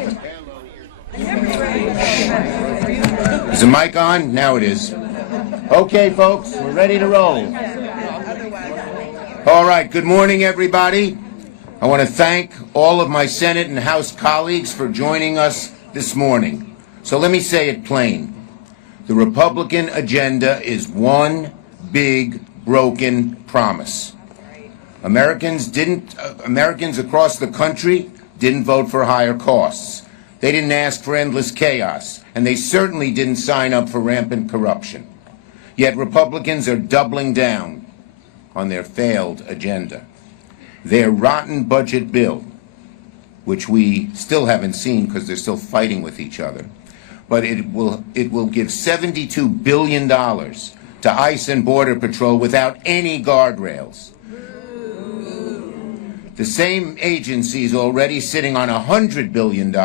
Is the mic on? Now it is. Okay, folks, we're ready to roll. All right, good morning, everybody. I want to thank all of my Senate and House colleagues for joining us this morning. So let me say it plain. The Republican agenda is one big broken promise. Americans across the country didn't vote for higher costs. They didn't ask for endless chaos, and they certainly didn't sign up for rampant corruption. Yet Republicans are doubling down on their failed agenda. Their rotten budget bill, which we still haven't seen because they're still fighting with each other, but it will give $72 billion to ICE and Border Patrol without any guardrails. The same agencies already sitting on $100 billion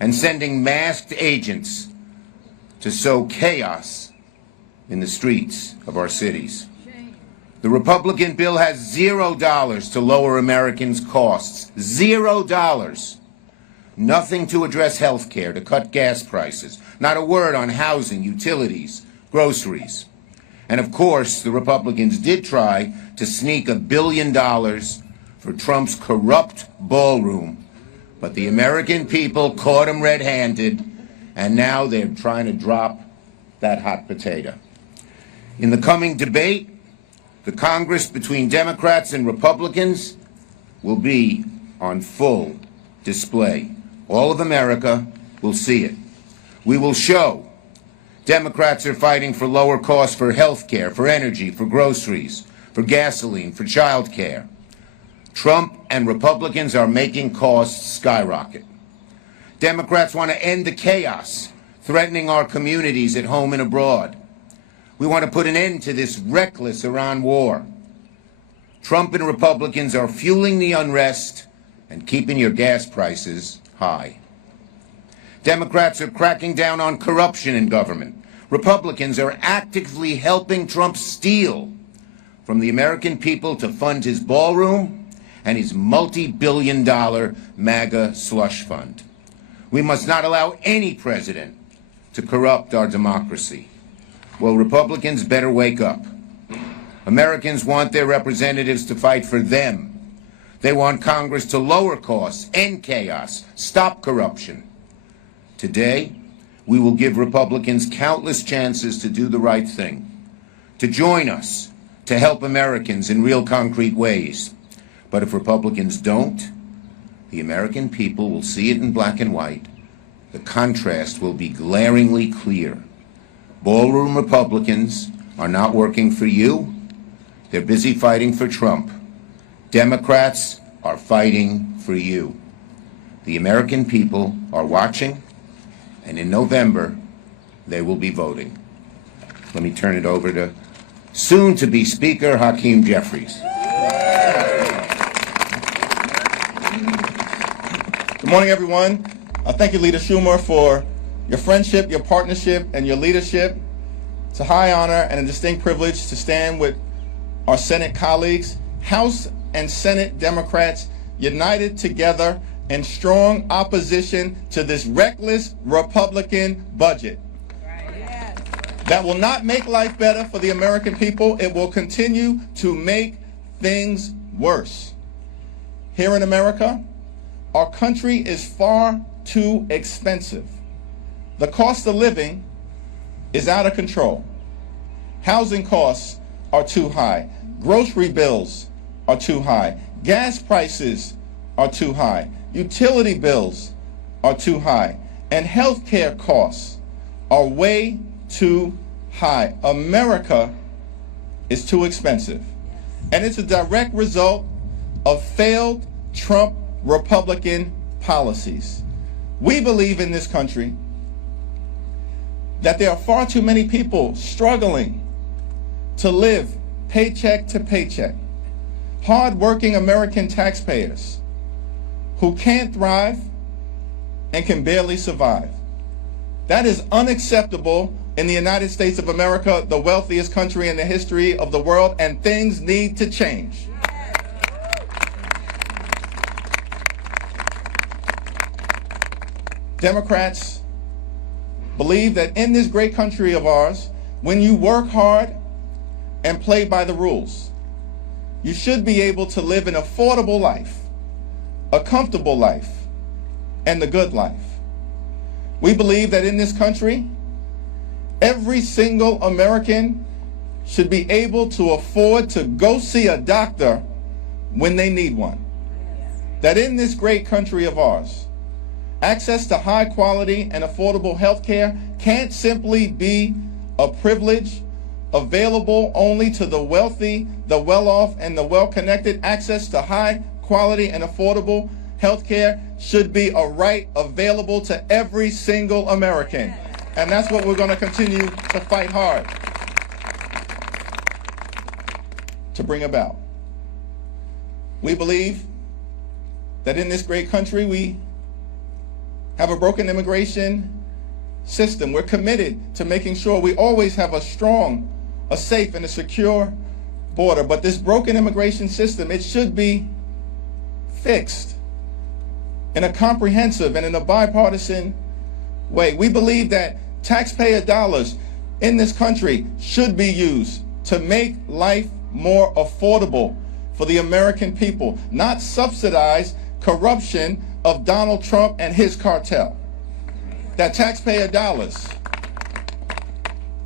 and sending masked agents to sow chaos in the streets of our cities. The Republican bill has $0 to lower Americans' costs. $0. Nothing to address health care, to cut gas prices. Not a word on housing, utilities, groceries. And of course, the Republicans did try to sneak $1 billion for Trump's corrupt ballroom, but the American people caught him red-handed, and now they're trying to drop that hot potato. In the coming debate, the Congress between Democrats and Republicans will be on full display. All of America will see it. We will show Democrats are fighting for lower costs for health care, for energy, for groceries, for gasoline, for child care. Trump and Republicans are making costs skyrocket. Democrats want to end the chaos threatening our communities at home and abroad. We want to put an end to this reckless Iran war. Trump and Republicans are fueling the unrest and keeping your gas prices high. Democrats are cracking down on corruption in government. Republicans are actively helping Trump steal from the American people to fund his ballroom and his multi-billion-dollar MAGA slush fund. We must not allow any president to corrupt our democracy. Well, Republicans better wake up. Americans want their representatives to fight for them. They want Congress to lower costs, end chaos, stop corruption. Today, we will give Republicans countless chances to do the right thing, to join us, to help Americans in real concrete ways. But if Republicans don't, the American people will see it in black and white. The contrast will be glaringly clear. Ballroom Republicans are not working for you. They're busy fighting for Trump. Democrats are fighting for you. The American people are watching, and in November, they will be voting. Let me turn it over to soon-to-be Speaker Hakeem Jeffries. Good morning, everyone. Thank you, Leader Schumer, for your friendship, your partnership, and your leadership. It's a high honor and a distinct privilege to stand with our Senate colleagues, House and Senate Democrats, united together in strong opposition to this reckless Republican budget. That will not make life better for the American people. It will continue to make things worse. Here in America, our country is far too expensive. The cost of living is out of control. Housing costs are too high. Grocery bills are too high. Gas prices are too high. Utility bills are too high. And health care costs are way too high. America is too expensive. And it's a direct result of failed Trump Republican policies. We believe in this country that there are far too many people struggling to live paycheck to paycheck. Hard-working American taxpayers who can't thrive and can barely survive. That is unacceptable in the United States of America, the wealthiest country in the history of the world, and things need to change. Democrats believe that in this great country of ours, when you work hard and play by the rules, you should be able to live an affordable life, a comfortable life, and the good life. We believe that in this country, every single American should be able to afford to go see a doctor when they need one. That in this great country of ours, access to high quality and affordable health care can't simply be a privilege available only to the wealthy, the well-off, and the well-connected. Access to high quality and affordable health care should be a right available to every single American. And that's what we're going to continue to fight hard to bring about. We believe that in this great country we have a broken immigration system. We're committed to making sure we always have a strong, a safe, and a secure border. But this broken immigration system, it should be fixed in a comprehensive and in a bipartisan way. We believe that taxpayer dollars in this country should be used to make life more affordable for the American people, not subsidize corruption of Donald Trump and his cartel. That taxpayer dollars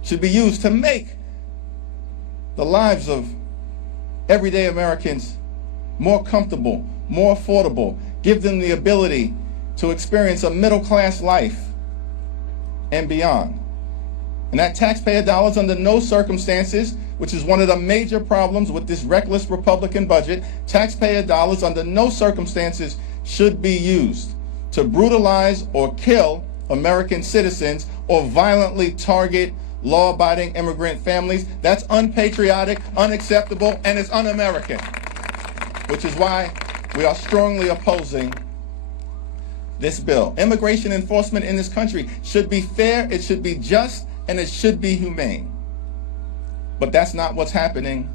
should be used to make the lives of everyday Americans more comfortable, more affordable, give them the ability to experience a middle-class life and beyond. And that taxpayer dollars under no circumstances, which is one of the major problems with this reckless Republican budget, taxpayer dollars under no circumstances should be used to brutalize or kill American citizens or violently target law-abiding immigrant families. That's unpatriotic, unacceptable, and it's un-American, which is why we are strongly opposing this bill. Immigration enforcement in this country should be fair, it should be just, and it should be humane. But that's not what's happening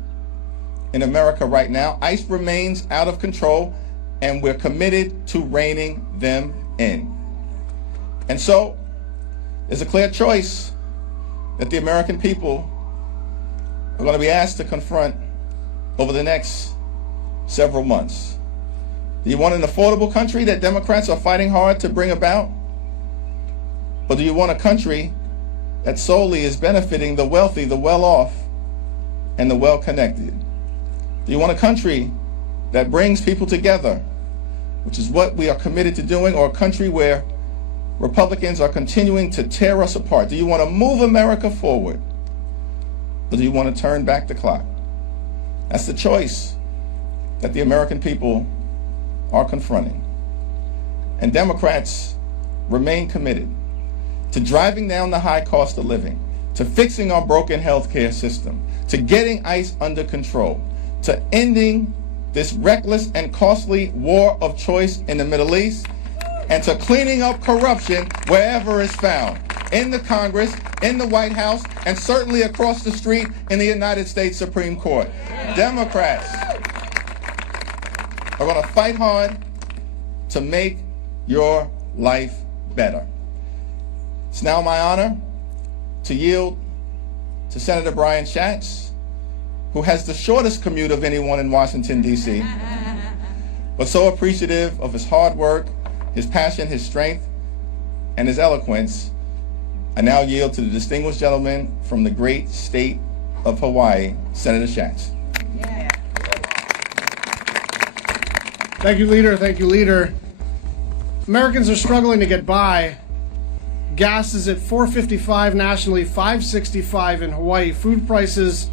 in America right now. ICE remains out of control, and we're committed to reining them in. And so, there's a clear choice that the American people are going to be asked to confront over the next several months. Do you want an affordable country that Democrats are fighting hard to bring about? Or do you want a country that solely is benefiting the wealthy, the well-off, and the well-connected? Do you want a country that brings people together, which is what we are committed to doing, or a country where Republicans are continuing to tear us apart? Do you want to move America forward, or do you want to turn back the clock? That's the choice that the American people are confronting. And Democrats remain committed to driving down the high cost of living, to fixing our broken health care system, to getting ICE under control, to ending this reckless and costly war of choice in the Middle East, and to cleaning up corruption wherever it's found, in the Congress, in the White House, and certainly across the street in the United States Supreme Court. Democrats are going to fight hard to make your life better. It's now my honor to yield to Senator Brian Schatz, who has the shortest commute of anyone in Washington, D.C., but so appreciative of his hard work, his passion, his strength, and his eloquence. I now yield to the distinguished gentleman from the great state of Hawaii, Senator Schatz. Yeah. Thank you, Leader. Thank you, Leader. Americans are struggling to get by. Gas is at $4.55 nationally, $5.65 in Hawaii. Food prices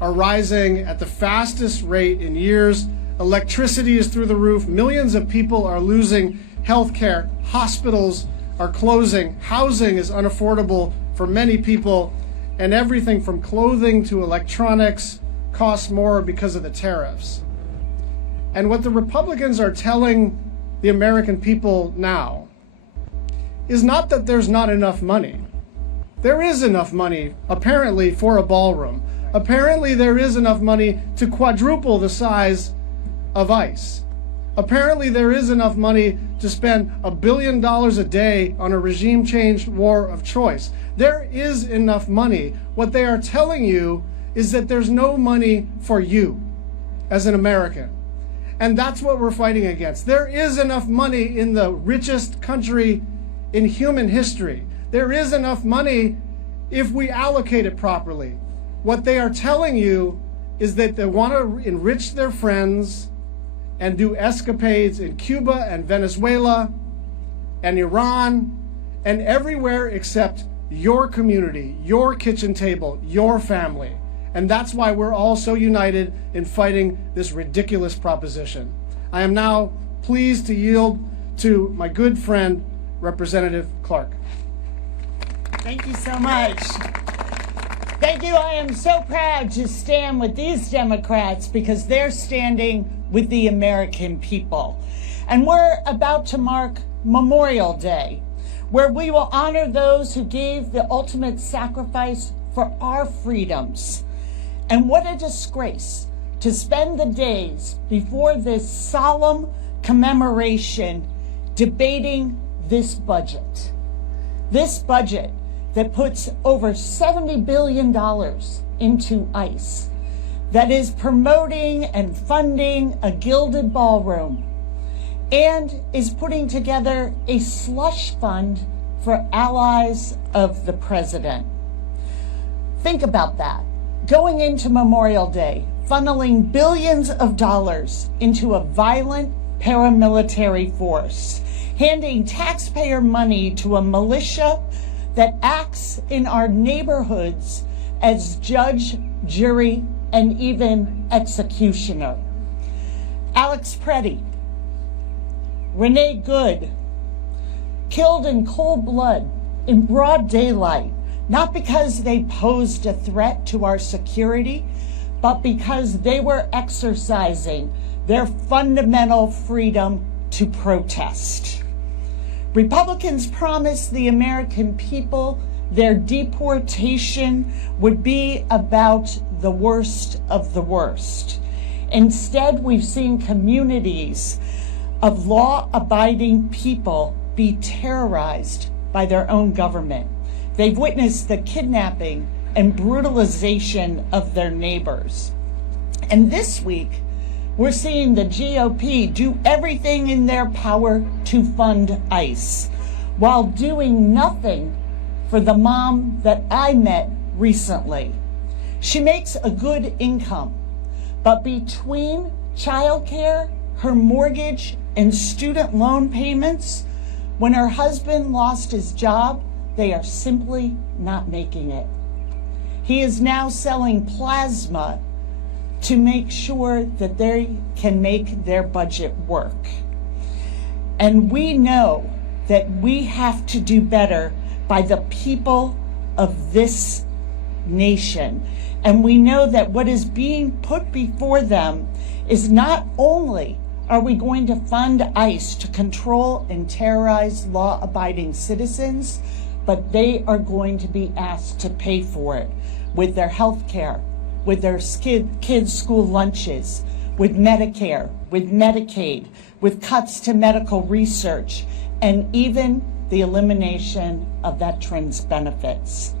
are rising at the fastest rate in years. Electricity is through the roof. Millions of people are losing health care. Hospitals are closing. Housing is unaffordable for many people. And everything from clothing to electronics costs more because of the tariffs. And what the Republicans are telling the American people now is not that there's not enough money. There is enough money, apparently, for a ballroom. Apparently, there is enough money to quadruple the size of ICE. Apparently there is enough money to spend $1 billion a day on a regime change war of choice. There is enough money. What they are telling you is that there's no money for you as an American. And that's what we're fighting against. There is enough money in the richest country in human history. There is enough money if we allocate it properly. What they are telling you is that they want to enrich their friends and do escapades in Cuba and Venezuela and Iran and everywhere except your community, your kitchen table, your family. And that's why we're all so united in fighting this ridiculous proposition. I am now pleased to yield to my good friend, Representative Clark. Thank you so much. Thank you. I am so proud to stand with these Democrats because they're standing with the American people. And we're about to mark Memorial Day, where we will honor those who gave the ultimate sacrifice for our freedoms. And what a disgrace to spend the days before this solemn commemoration debating this budget. This budget that puts over $70 billion into ICE, that is promoting and funding a gilded ballroom, and is putting together a slush fund for allies of the president. Think about that. Going into Memorial Day, funneling billions of dollars into a violent paramilitary force, handing taxpayer money to a militia that acts in our neighborhoods as judge, jury, and even executioner. Alex Preddy, Renee Good, killed in cold blood, in broad daylight, not because they posed a threat to our security, but because they were exercising their fundamental freedom to protest. Republicans promised the American people their deportation would be about the worst of the worst. Instead, we've seen communities of law-abiding people be terrorized by their own government. They've witnessed the kidnapping and brutalization of their neighbors. And this week, we're seeing the GOP do everything in their power to fund ICE, while doing nothing for the mom that I met recently. She makes a good income, but between childcare, her mortgage, and student loan payments, when her husband lost his job, they are simply not making it. He is now selling plasma to make sure that they can make their budget work. And we know that we have to do better by the people of this nation. And we know that what is being put before them is not only are we going to fund ICE to control and terrorize law-abiding citizens, but they are going to be asked to pay for it with their health care, with their kids' school lunches, with Medicare, with Medicaid, with cuts to medical research, and even the elimination of veterans' benefits.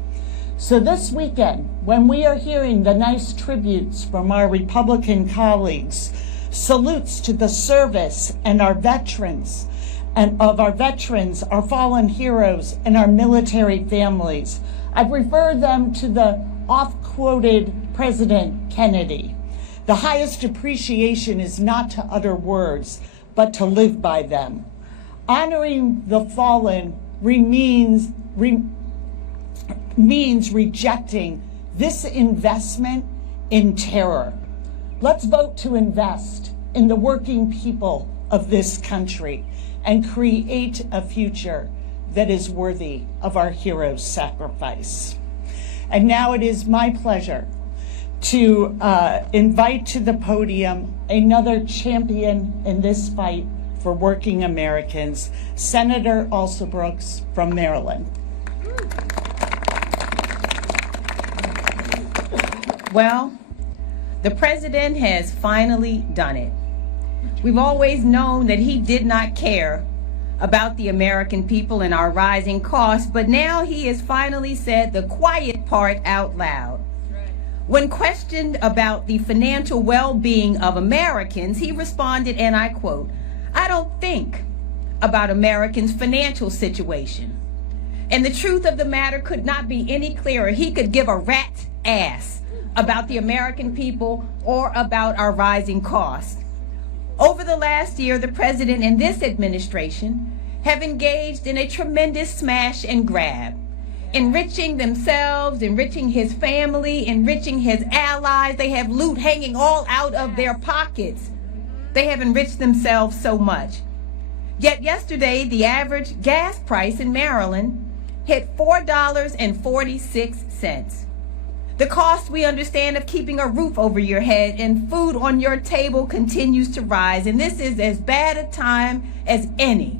So this weekend, when we are hearing the nice tributes from our Republican colleagues, salutes to the service and our veterans, and of our veterans, our fallen heroes, and our military families, I refer them to the oft-quoted President Kennedy. The highest appreciation is not to utter words, but to live by them. Honoring the fallen means rejecting this investment in terror. Let's vote to invest in the working people of this country and create a future that is worthy of our heroes' sacrifice. And now it is my pleasure to invite to the podium another champion in this fight for working Americans, Senator Alsobrooks from Maryland. Well, the president has finally done it. We've always known that he did not care about the American people and our rising costs, but now he has finally said the quiet part out loud. When questioned about the financial well-being of Americans, he responded, and I quote, "I don't think about Americans' financial situation." And the truth of the matter could not be any clearer. He could give a rat's ass about the American people or about our rising costs. Over the last year, the president and this administration have engaged in a tremendous smash and grab, enriching themselves, enriching his family, enriching his allies. They have loot hanging all out of their pockets. They have enriched themselves so much. Yet yesterday, the average gas price in Maryland hit $4.46. The cost, we understand, of keeping a roof over your head and food on your table continues to rise. And this is as bad a time as any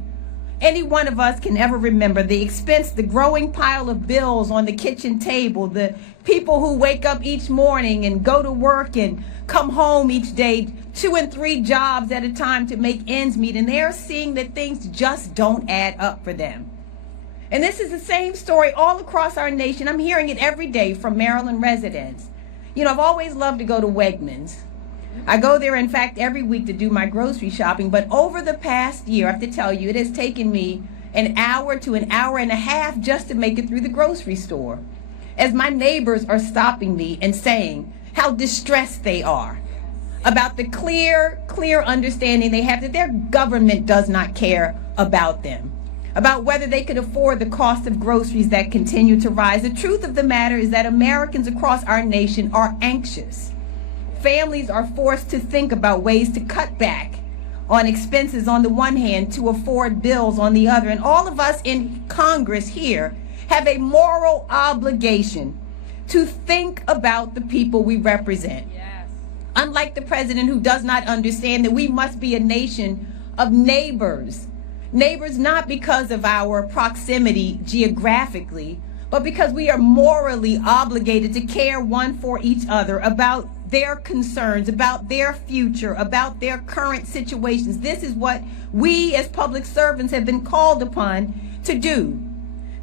one of us can ever remember. The expense, the growing pile of bills on the kitchen table, the people who wake up each morning and go to work and come home each day, 2 and 3 jobs at a time to make ends meet, and they're seeing that things just don't add up for them. And this is the same story all across our nation. I'm hearing it every day from Maryland residents. You know, I've always loved to go to Wegmans. I go there, in fact, every week to do my grocery shopping, but over the past year, I have to tell you, it has taken me an hour to an hour and a half just to make it through the grocery store, as my neighbors are stopping me and saying how distressed they are about the clear understanding they have that their government does not care about them, about whether they could afford the cost of groceries that continue to rise. The truth of the matter is that Americans across our nation are anxious. Families are forced to think about ways to cut back on expenses on the one hand to afford bills on the other. And all of us in Congress here have a moral obligation to think about the people we represent. Yes. Unlike the president, who does not understand that we must be a nation of neighbors. Neighbors not because of our proximity geographically, but because we are morally obligated to care one for each other about their concerns, about their future, about their current situations. This is what we as public servants have been called upon to do,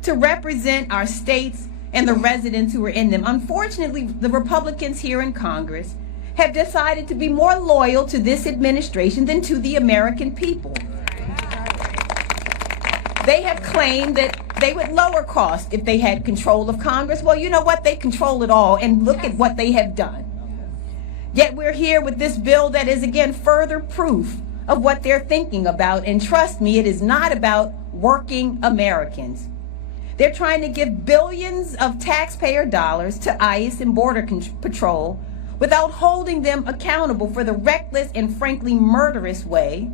to represent our states and the residents who are in them. Unfortunately, the Republicans here in Congress have decided to be more loyal to this administration than to the American people. They have claimed that they would lower costs if they had control of Congress. Well, you know what? They control it all, and look at what they have done. Yet we're here with this bill that is, again, further proof of what they're thinking about. And trust me, it is not about working Americans. They're trying to give billions of taxpayer dollars to ICE and Border Patrol without holding them accountable for the reckless and frankly murderous way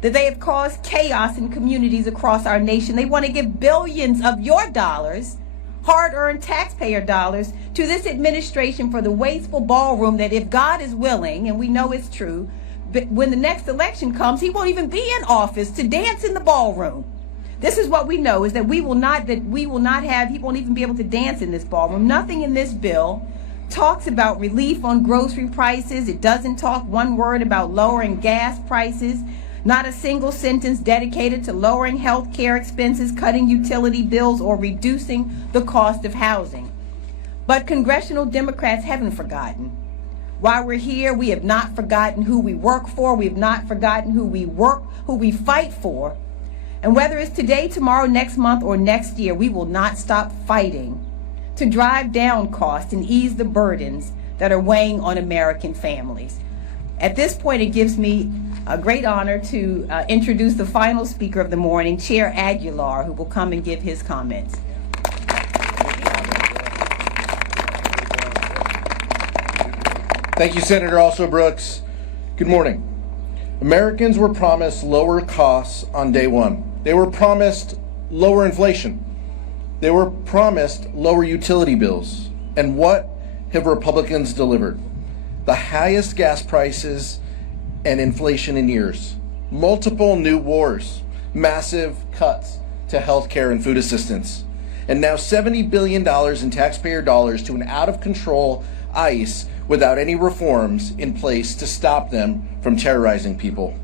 that they have caused chaos in communities across our nation. They want to give billions of your dollars, hard-earned taxpayer dollars, to this administration for the wasteful ballroom that, if God is willing, and we know it's true, but when the next election comes, he won't even be in office to dance in the ballroom. This is what we know, is that he won't even be able to dance in this ballroom. Nothing in this bill talks about relief on grocery prices. It doesn't talk one word about lowering gas prices. Not a single sentence dedicated to lowering health care expenses, cutting utility bills, or reducing the cost of housing. But congressional Democrats haven't forgotten. While we're here, we have not forgotten who we work for. We have not forgotten who we fight for. And whether it's today, tomorrow, next month, or next year, we will not stop fighting to drive down costs and ease the burdens that are weighing on American families. At this point, it gives me a great honor to introduce the final speaker of the morning, Chair Aguilar, who will come and give his comments. Thank you, Senator Alsobrooks. Good morning. Americans were promised lower costs on day one. They were promised lower inflation. They were promised lower utility bills. And what have Republicans delivered? The highest gas prices and inflation in years, multiple new wars, massive cuts to health care and food assistance, and now $70 billion in taxpayer dollars to an out-of-control ICE without any reforms in place to stop them from terrorizing people.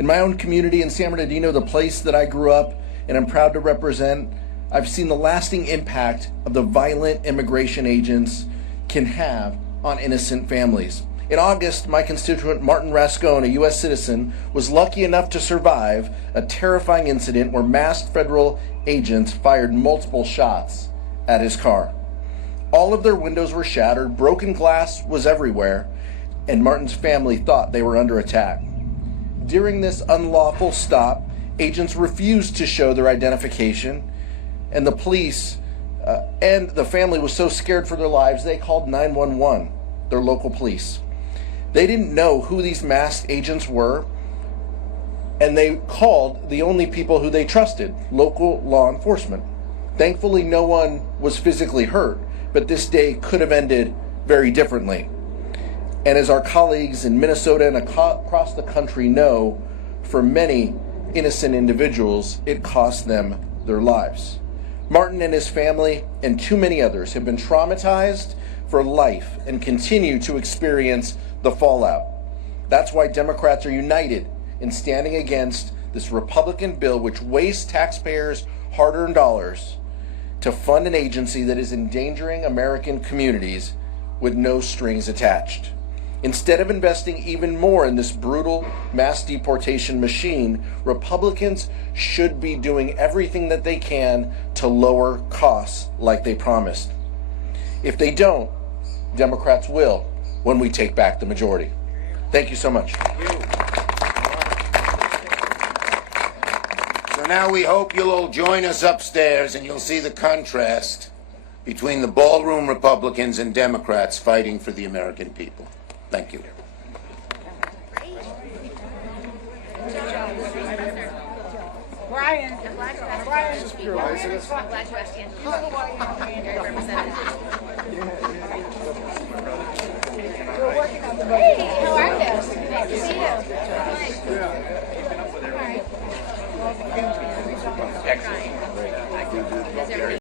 In my own community in San Bernardino, the place that I grew up and I'm proud to represent, I've seen the lasting impact of the violent immigration agents can have on innocent families. In August, my constituent Martin Rascone, a U.S. citizen, was lucky enough to survive a terrifying incident where masked federal agents fired multiple shots at his car. All of their windows were shattered, broken glass was everywhere, and Martin's family thought they were under attack. During this unlawful stop, agents refused to show their identification, and the police and the family was so scared for their lives, they called 911, their local police. They didn't know who these masked agents were, and they called the only people who they trusted, local law enforcement. Thankfully, no one was physically hurt, but this day could have ended very differently. And as our colleagues in Minnesota and across the country know, for many innocent individuals, it cost them their lives. Martin and his family and too many others have been traumatized for life and continue to experience the fallout. That's why Democrats are united in standing against this Republican bill which wastes taxpayers' hard-earned dollars to fund an agency that is endangering American communities with no strings attached. Instead of investing even more in this brutal mass deportation machine, Republicans should be doing everything that they can to lower costs like they promised. If they don't, Democrats will when we take back the majority. Thank you so much. So now we hope you'll all join us upstairs and you'll see the contrast between the ballroom Republicans and Democrats fighting for the American people. Thank you. Brian. I'm glad you asked. I'm glad you asked. Very representative.